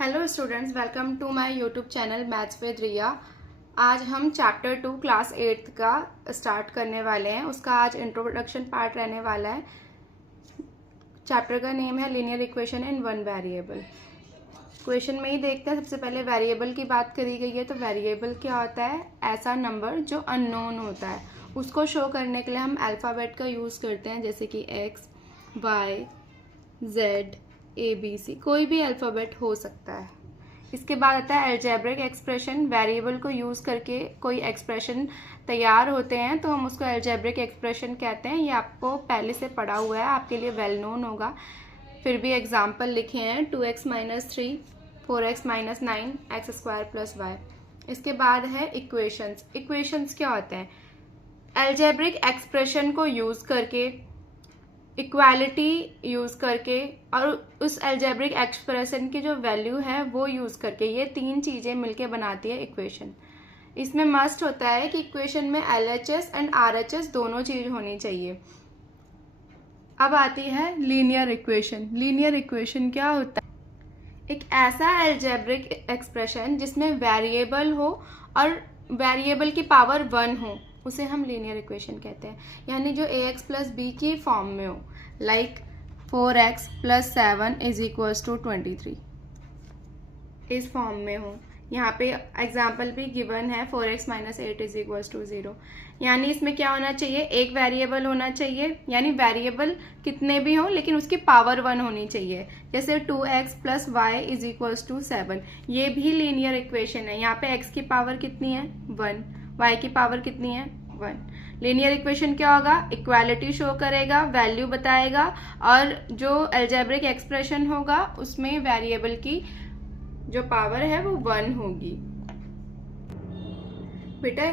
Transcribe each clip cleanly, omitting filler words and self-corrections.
Hello students, welcome to my YouTube channel maths with Riya. आज हम chapter 2 class 8th का start करने वाले हैं। उसका आज इंट्रोडक्शन पार्ट रहने वाला है। चैप्टर का नेम है linear equation in one variable. Question में ही देखते हैं। सबसे पहले वेरिएबल की बात करी गई है, तो वेरिएबल क्या होता है? ऐसा नंबर जो अननोन होता है, उसको शो करने के लिए हम अल्फ़ाबेट का यूज़ करते हैं, जैसे कि एक्स, वाई, जेड, ABC, कोई भी अल्फ़ाबेट हो सकता है। इसके बाद आता है अलजेब्रिक एक्सप्रेशन। वेरिएबल को यूज़ करके कोई एक्सप्रेशन तैयार होते हैं तो हम उसको अलजेब्रिक एक्सप्रेशन कहते हैं। ये आपको पहले से पढ़ा हुआ है, आपके लिए वेल नोन होगा। फिर भी एग्जाम्पल लिखे हैं 2x - 3, 4x - 9, x² + y। इसके बाद है इक्वेशंस। इक्वेशंस क्या होते हैं? अलजेब्रिक एक्सप्रेशन को यूज़ करके, इक्वालिटी यूज़ करके और उस अलजेब्रिक एक्सप्रेशन की जो वैल्यू है वो यूज़ करके, ये तीन चीज़ें मिलके बनाती है इक्वेशन। इसमें मस्ट होता है कि इक्वेशन में LHS एंड RHS दोनों चीज़ होनी चाहिए। अब आती है लीनियर इक्वेशन। लीनियर इक्वेशन क्या होता है? एक ऐसा अलजेब्रिक एक्सप्रेशन जिसमें वेरिएबल हो और वेरिएबल की पावर 1 हो, उसे हम लीनियर इक्वेशन कहते हैं। यानी जो ax + b की फॉर्म में हो, लाइक 4x + 7 = 23, इस फॉर्म में हो। यहाँ पे एग्जाम्पल भी गिवन है 4x - 8 = 0। यानी इसमें क्या होना चाहिए? एक वेरिएबल होना चाहिए, यानी वेरिएबल कितने भी हों लेकिन उसकी पावर 1 होनी चाहिए। जैसे 2x + y = 7, ये भी लीनियर इक्वेशन है। यहाँ पे x की पावर कितनी है? 1, y की पावर कितनी है? 1। लीनियर इक्वेशन क्या होगा? इक्वालिटी शो करेगा, वैल्यू बताएगा, और जो अलजेब्रिक एक्सप्रेशन होगा उसमें वेरिएबल की जो पावर है वो 1 होगी। बेटा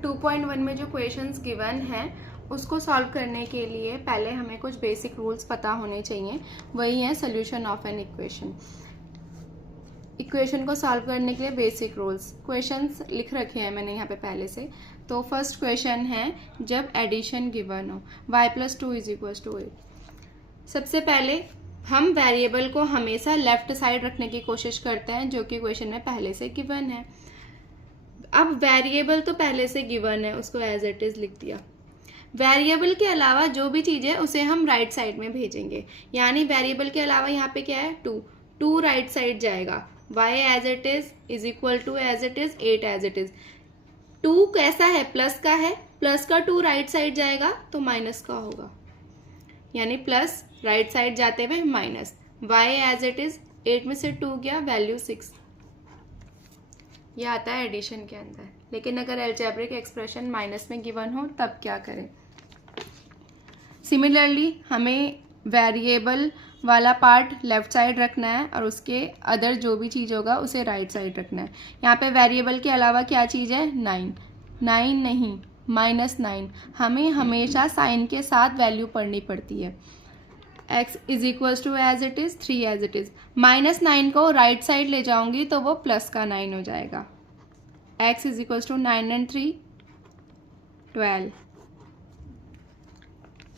2.1 में जो क्वेश्चंस गिवन हैं उसको सॉल्व करने के लिए पहले हमें कुछ बेसिक रूल्स पता होने चाहिए। वही है solution of an equation. Equation को सॉल्व करने के लिए बेसिक रूल्स, क्वेश्चंस लिख रखे हैं मैंने यहाँ पे पहले से। तो फर्स्ट क्वेश्चन है, जब एडिशन गिवन हो y + 2 = 8। सबसे पहले हम वेरिएबल को हमेशा लेफ्ट साइड रखने की कोशिश करते हैं, जो कि क्वेश्चन में पहले से गिवन है। अब वेरिएबल तो पहले से गिवन है, उसको एज इट इज लिख दिया। वेरिएबल के अलावा जो भी चीज़ है उसे हम राइट साइड में भेजेंगे। यानी वेरिएबल के अलावा यहाँ पे क्या है? 2 राइट साइड जाएगा। y as it is = as it is 8 as it is. 2 कैसा है? प्लस का है, प्लस का 2 राइट साइड जाएगा तो माइनस का होगा, यानी प्लस राइट साइड जाते हुए minus. y as it is 8 में से 2 गया, वैल्यू 6। ये आता है एडिशन के अंदर। लेकिन अगर अलजेब्रिक एक्सप्रेशन माइनस में गिवन हो तब क्या करें? सिमिलरली हमें वेरिएबल वाला पार्ट लेफ्ट साइड रखना है और उसके अदर जो भी चीज़ होगा उसे राइट साइड रखना है। यहाँ पे वेरिएबल के अलावा क्या चीज़ है? 9 नहीं, -9। हमें हमेशा साइन के साथ वैल्यू पढ़नी पड़ती है। x = as it is 3 as it is. -9 को राइट साइड ले जाऊंगी तो वो प्लस का 9 हो जाएगा। x = 9 and 3 12।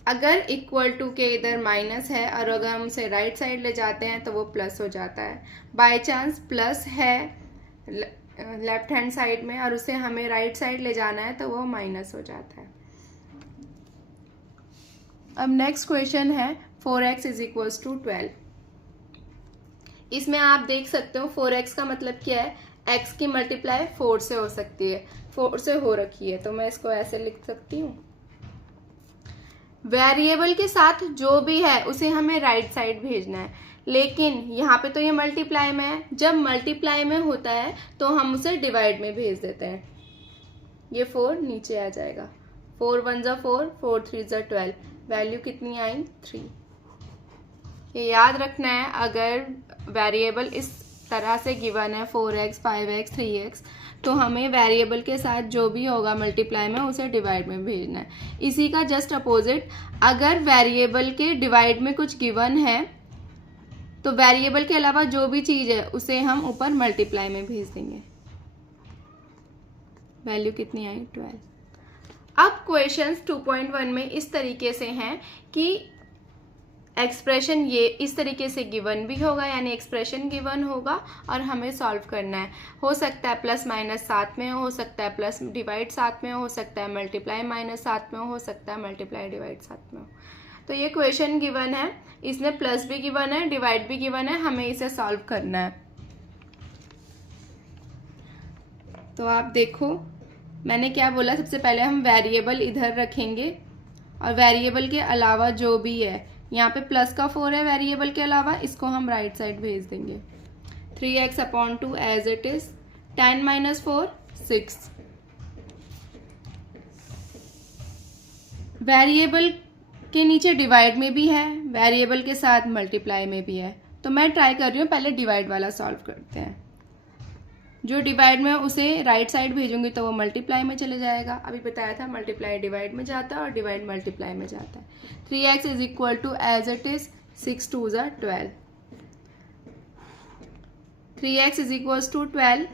अगर इक्वल टू के इधर माइनस है और अगर हम उसे राइट साइड ले जाते हैं तो वो प्लस हो जाता है। बाय चांस प्लस है लेफ्ट हैंड साइड में और उसे हमें राइट साइड ले जाना है तो वो माइनस हो जाता है। अब नेक्स्ट क्वेश्चन है 4x = 12। इसमें आप देख सकते हो 4x का मतलब क्या है? x की मल्टीप्लाई 4 से हो सकती है, 4 से हो रखी है, तो मैं इसको ऐसे लिख सकती हूँ। वेरिएबल के साथ जो भी है उसे हमें राइट साइड भेजना है, लेकिन यहाँ पे तो ये मल्टीप्लाई में है। जब मल्टीप्लाई में होता है तो हम उसे डिवाइड में भेज देते हैं। ये 4 नीचे आ जाएगा। 4 1 = 4, 4 3 = 12। वैल्यू कितनी आई? 3। ये याद रखना है, अगर वेरिएबल इस तरह से गिवन है 4x 5x 3x, तो हमें वेरिएबल के साथ जो भी होगा मल्टीप्लाई में उसे डिवाइड में भेजना है। इसी का जस्ट अपोजिट, अगर वेरिएबल के डिवाइड में कुछ गिवन है तो वेरिएबल के अलावा जो भी चीज़ है उसे हम ऊपर मल्टीप्लाई में भेज देंगे। वैल्यू कितनी आई? 12। अब क्वेश्चंस 2.1 में इस तरीके से हैं कि एक्सप्रेशन ये इस तरीके से गिवन भी होगा, यानी एक्सप्रेशन गिवन होगा और हमें सॉल्व करना है। हो सकता है प्लस माइनस साथ में हो सकता है प्लस डिवाइड साथ में हो सकता है मल्टीप्लाई माइनस साथ में हो सकता है मल्टीप्लाई डिवाइड साथ में हो। तो ये क्वेश्चन गिवन है, इसमें प्लस भी गिवन है, डिवाइड भी गिवन है, हमें इसे सॉल्व करना है। तो आप देखो मैंने क्या बोला, सबसे पहले हम वेरिएबल इधर रखेंगे और वेरिएबल के अलावा जो भी है, यहाँ पे प्लस का 4 है वेरिएबल के अलावा, इसको हम राइट साइड भेज देंगे। 3x/2 as it is, 10 - 4 6। Variable के नीचे डिवाइड में भी है, वेरिएबल के साथ मल्टीप्लाई में भी है। तो मैं ट्राई कर रही हूँ, पहले डिवाइड वाला सॉल्व करते हैं। जो डिवाइड में उसे राइट साइड भेजूंगी तो वो मल्टीप्लाई में चले जाएगा। अभी बताया था मल्टीप्लाई डिवाइड में जाता है और डिवाइड मल्टीप्लाई में जाता है। 3x = as it is 6 2 12। 3x = 12।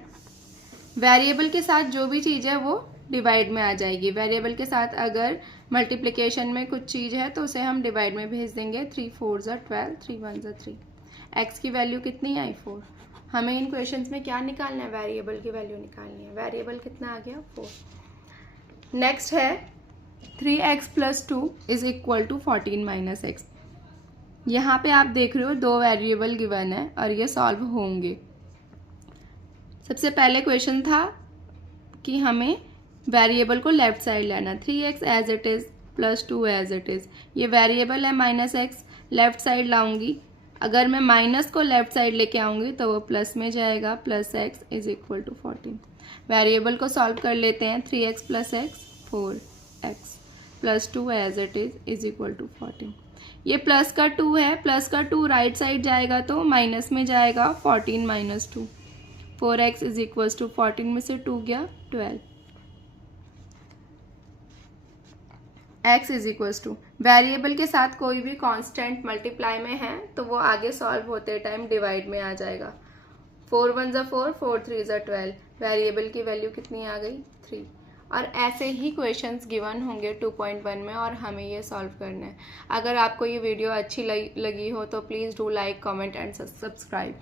Variable के साथ जो भी चीज़ है वो डिवाइड में आ जाएगी। वेरिएबल के साथ अगर मल्टीप्लिकेशन में कुछ चीज़ है तो उसे हम डिवाइड में भेज देंगे। 3 4 12, 3 1 3। x की वैल्यू कितनी आई 4। हमें इन क्वेश्चंस में क्या निकालना है, वेरिएबल की वैल्यू निकालनी है। वेरिएबल कितना आ गया 4। नेक्स्ट है 3x + 2 = 14 - x। यहाँ पे आप देख रहे हो दो वेरिएबल गिवन है और ये सॉल्व होंगे। सबसे पहले क्वेश्चन था कि हमें वेरिएबल को लेफ्ट साइड लाना। 3x as it is + 2 as it is, ये वेरिएबल है -x, लेफ्ट साइड लाऊंगी। अगर मैं माइनस को लेफ्ट साइड लेके आऊंगी तो वो प्लस में जाएगा, +x = 14। वेरिएबल को सॉल्व कर लेते हैं। 3x + x 4x + 2 as it is = 14। ये प्लस का 2 है, प्लस का 2 राइट साइड जाएगा तो माइनस में जाएगा। 14 - 2, 4x = 14 में से 2 गया 12। x = वेरिएबल के साथ कोई भी कांस्टेंट मल्टीप्लाई में है तो वो आगे सॉल्व होते टाइम डिवाइड में आ जाएगा। 4 1 4, 4 3 12। वेरिएबल की वैल्यू कितनी आ गई 3। और ऐसे ही क्वेश्चंस गिवन होंगे 2.1 में और हमें ये सॉल्व करना है। अगर आपको ये वीडियो अच्छी लगी हो तो please do like, comment and subscribe.